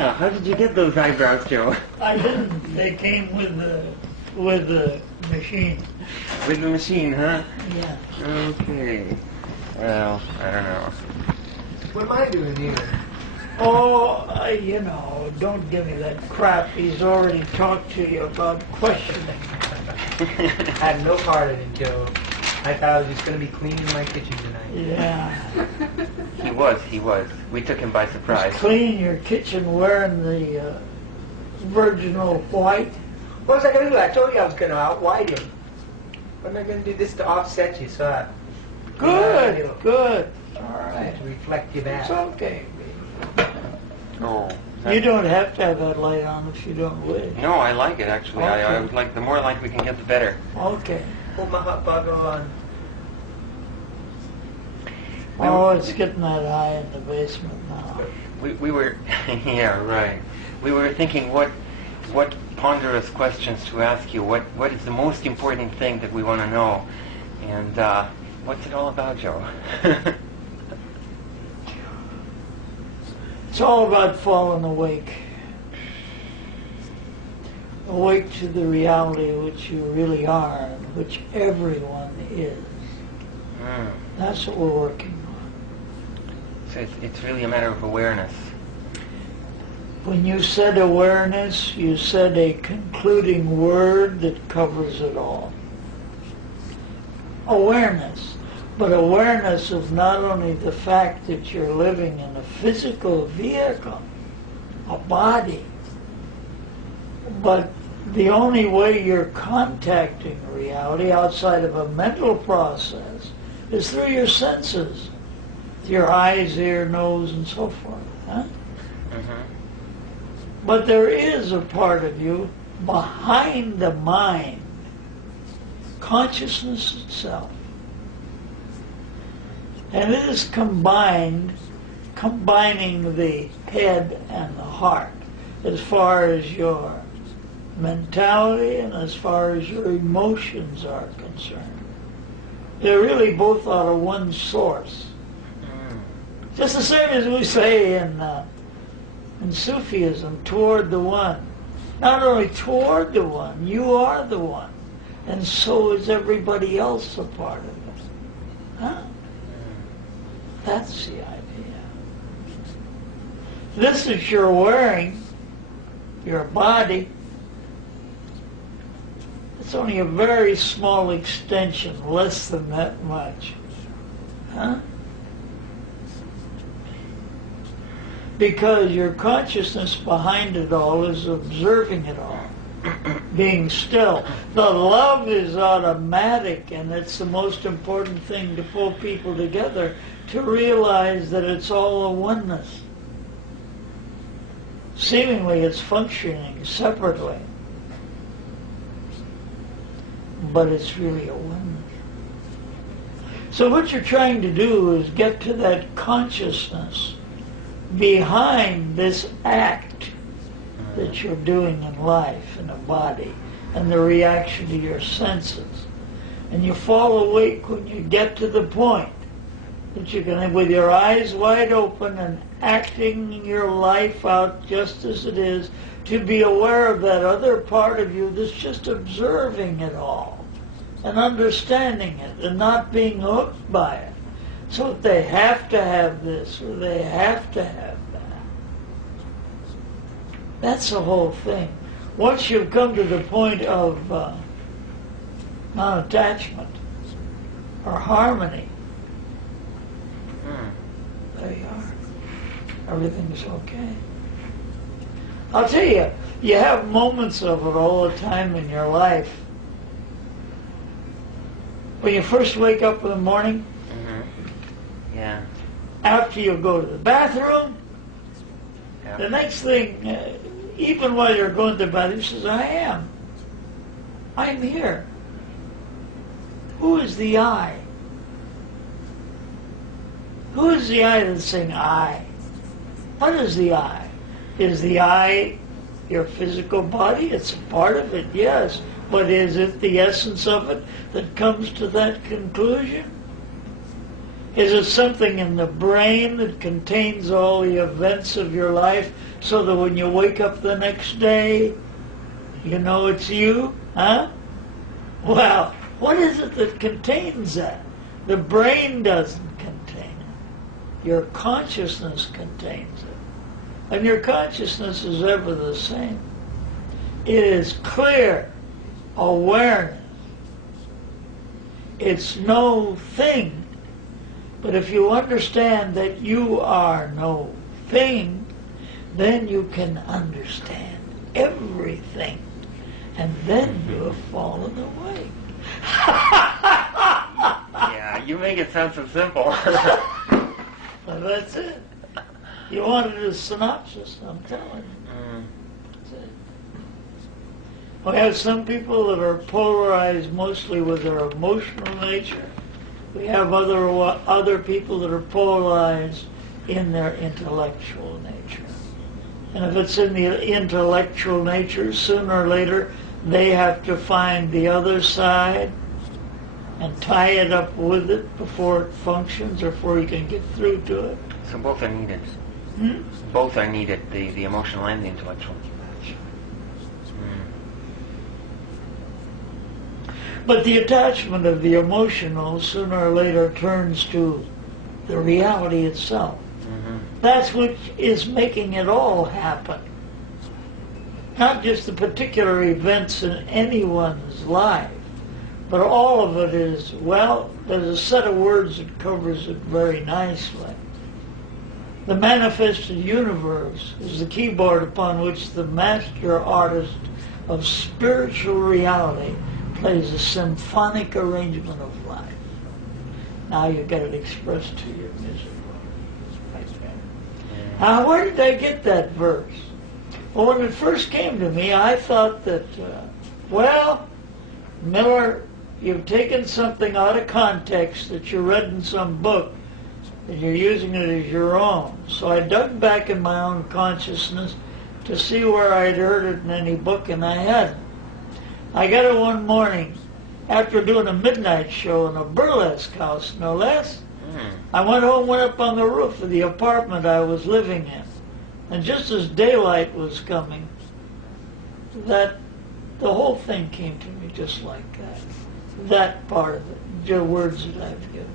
How did you get those eyebrows, Joe? I didn't. They came with the machine. With the machine, huh? Yeah. Okay. Well, I don't know. What am I doing here? Oh, you know, don't give me that crap. He's already talked to you about questioning. I had no part in it, Joe. I thought I was just going to be cleaning my kitchen tonight. Yeah. He was. We took him by surprise. Clean your kitchen wearing the virginal white. What was I going to do? I told you I was going to out-white him. What am I going to do this to offset you? So Good, good. All right. to reflect you back. It's okay. Oh. You don't have to have that light on if you don't wish. No, I like it actually. I Okay. would like the more light we can get, the better. Okay. Put my hot bug on. Oh, it's getting that high in the basement now. We were, yeah, right. We were thinking what ponderous questions to ask you. What is the most important thing that we want to know? And what's it all about, Joe? It's all about falling awake. Awake to the reality which you really are, and which everyone is. Mm. That's what we're working on. So it's really a matter of awareness. When you said awareness, you said a concluding word that covers it all. Awareness. But awareness of not only the fact that you're living in a physical vehicle, a body, but the only way you're contacting reality outside of a mental process is through your senses. Your eyes, ear, nose, and so forth. Huh? Mm-hmm. But there is a part of you behind the mind, consciousness itself. And it is combining the head and the heart as far as your mentality and as far as your emotions are concerned. They're really both out of one source. Just the same as we say in Sufism, toward the one. Not only toward the one, you are the one. And so is everybody else a part of it. Huh? That's the idea. This is your wearing, your body. It's only a very small extension, less than that much. Huh? Because your consciousness behind it all is observing it all, being still. The love is automatic, and it's the most important thing to pull people together to realize that it's all a oneness. Seemingly it's functioning separately, but it's really a oneness. So what you're trying to do is get to that consciousness behind this act that you're doing in life, in a body, and the reaction to your senses. And you fall awake when you get to the point that you can, with your eyes wide open and acting your life out just as it is, to be aware of that other part of you that's just observing it all and understanding it and not being hooked by it. So that they have to have this or they have to have that. That's the whole thing. Once you've come to the point of non-attachment or harmony, there you are. Everything's okay. I'll tell you, you have moments of it all the time in your life. When you first wake up in the morning, Yeah. after you go to the bathroom, Yeah. the next thing, even while you're going to the bathroom, says, I'm here. Who is the I? Who is the I that's saying I? What is the I? Is the I your physical body? It's a part of it, yes. But is it the essence of it that comes to that conclusion? Is it something in the brain that contains all the events of your life so that when you wake up the next day, you know it's you? Huh? Well, what is it that contains that? The brain doesn't contain it. Your consciousness contains it. And your consciousness is ever the same. It is clear awareness. It's no thing. But if you understand that you are no thing, then you can understand everything. And then you have fallen away. Yeah, you make it sound so simple. Well, that's it. You wanted a synopsis, I'm telling you. That's it. We have some people that are polarized mostly with their emotional nature. We have other people that are polarized in their intellectual nature. And if it's in the intellectual nature, sooner or later, they have to find the other side and tie it up with it before it functions or before you can get through to it. So both are needed. Hmm? Both are needed, the emotional and the intellectual. But the attachment of the emotional sooner or later turns to the reality itself. That's what is making it all happen. Not just the particular events in anyone's life, but all of it is, well, there's a set of words that covers it very nicely. The manifested universe is the keyboard upon which the master artist of spiritual reality plays a symphonic arrangement of life. Now you get it expressed to you miserably. Right there. Now, where did I get that verse? Well, when it first came to me, I thought that, well, Miller, you've taken something out of context that you read in some book, and you're using it as your own. So I dug back in my own consciousness to see where I'd heard it in any book, and I hadn't. I got it one morning after doing a midnight show in a burlesque house, no less. I went home, went up on the roof of the apartment I was living in. And just as daylight was coming, that the whole thing came to me just like that. That part of it, the words that I've given.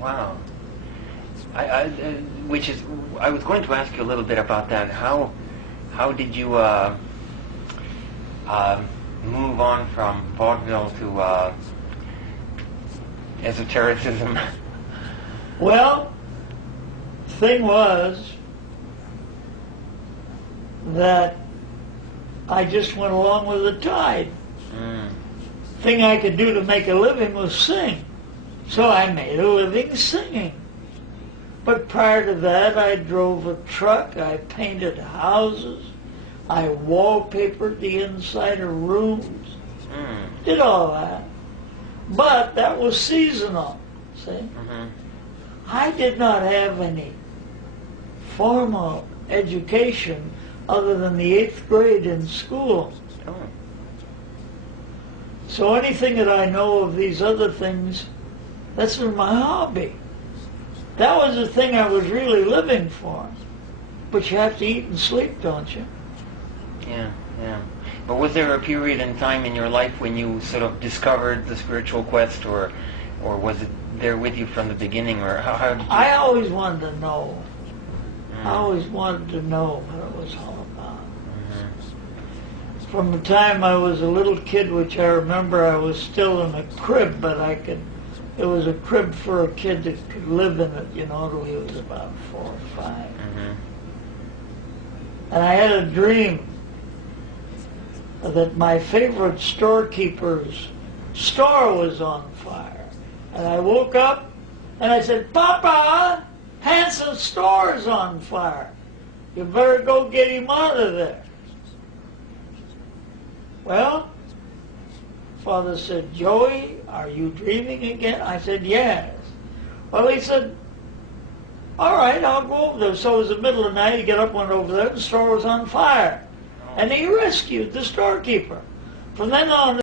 Wow. I was going to ask you a little bit about that. How did you move on from vaudeville to esotericism? Well, the thing was that I just went along with the tide. Thing I could do to make a living was sing. So I made a living singing. But prior to that, I drove a truck, I painted houses, I wallpapered the inside of rooms, did all that. But that was seasonal, see? I did not have any formal education other than the 8th grade in school. So anything that I know of these other things, that's been my hobby. That was the thing I was really living for. But you have to eat and sleep, don't you? Yeah, yeah. But was there a period in time in your life when you sort of discovered the spiritual quest, or was it there with you from the beginning, or how did you... I always wanted to know. I always wanted to know what it was all about. From the time I was a little kid, which I remember I was still in a crib, but it was a crib for a kid that could live in it, you know, till he was about 4 or 5. And I had a dream that my favorite storekeeper's store was on fire. And I woke up and I said, "Papa, Hanson's store is on fire. You better go get him out of there." Well, Father said, "Joey, are you dreaming again?" I said, "Yes." Well, he said, "All right, I'll go over there." So it was the middle of the night. He got up, went over there, the store was on fire. And he rescued the storekeeper. From then on,